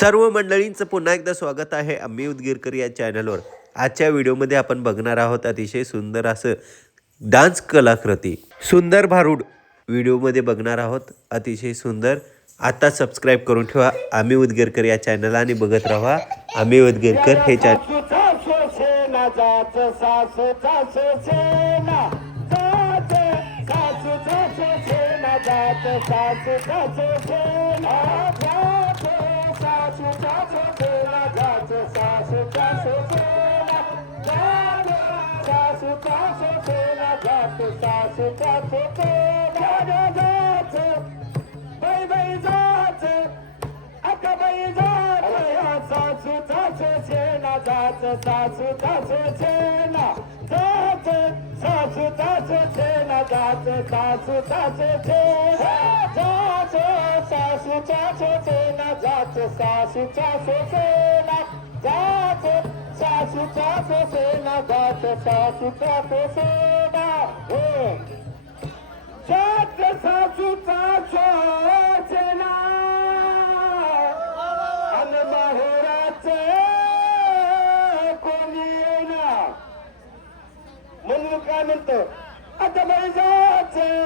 सर्व मंडळींचं पुन्हा एकदा स्वागत आहे आम्ही उदगीरकर या चॅनलवर। आजच्या व्हिडिओमध्ये आपण बघणार आहोत अतिशय सुंदर असं डान्स कलाकृती सुंदर भारूड व्हिडिओमध्ये बघणार आहोत। अतिशय सुंदर। आता सबस्क्राइब करून ठेवा आम्ही उदगीरकर या चॅनल आणि बघत राहा आम्ही उदगीरकर हे चॅनल। म्हणून काय म्हणतो आता बाई जायचं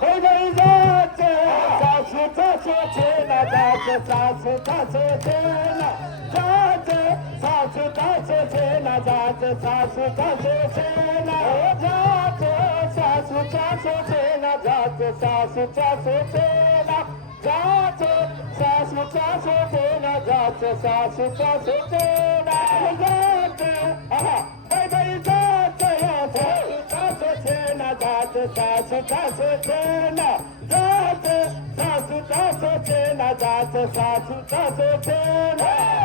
हो बाई जायचं सासू सासू छेना जायचं सासू सासू छेना जायचं सासू सासू छेना जायचं सासू सासू छेना जायचं सासू सासू छेना जायचं सासू सासू छेना जायचं सासू सासू छेना जायचं सासू सासू छेना जायचं बाई बाई सासू सासू छेना जायचं सासू सासू छेना जायचं सासू सासू छेना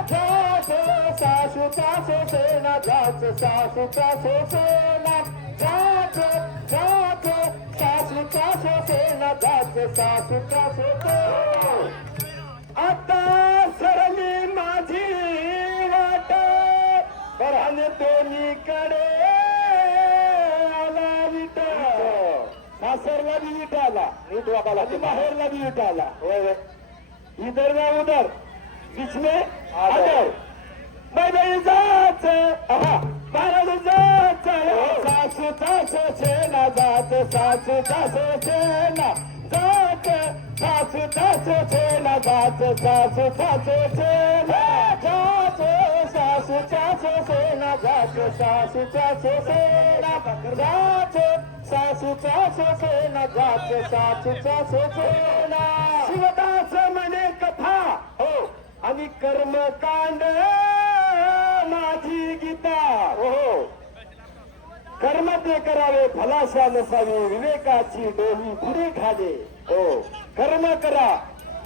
जायचं सासू सासू छेना जायचं सासू सासू छेना जायचं जायचं सासू सासू छेना जायचं सासू सासू छेना। आता सरली माझी वाट बरं दोन्हीकडे सासरला भी विट आला नीट वागायला बाहेरला भी विट आला इधर ना उधर बीच में आदर बाई बाई जायचं बाराला जायचं सासू सासू छेना जायचं सासू सासू छेना जायचं सासू सासू छेना जायचं सासू सासू छेना जायचं सासू सासू छेना जायचं सासू सासू छेना जायचं सासू सासू छेना जायचं सासू सासू छेना। शिवदास म्हणे कथा हो आणि कर्मकांड माझी गीता हो कर्म ते करावे फलाशा नसावी विवेकाची डोली पुढे खाले हो कर्म करा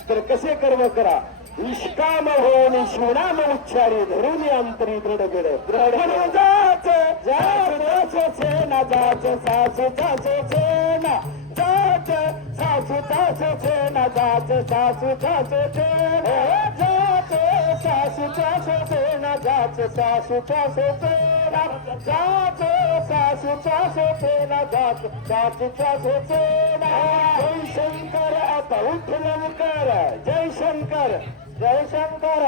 तर कसे कर्म करा निष्काम होऊन शिवनाम उच्चारी धरून अंतरी दृढ म्हणून जायचं जायचं छेना जायचं सासू सासू छेना जायचं सासू सासू छेना जायचं सासू सासू छेना जायचं सासू सासू छेना जायचं सासू सासू छेना जायचं सासू सासू छेना जायचं सासू सासू छेना। जय शंकर आता उठ लवकर जय शंकर जय शंकर।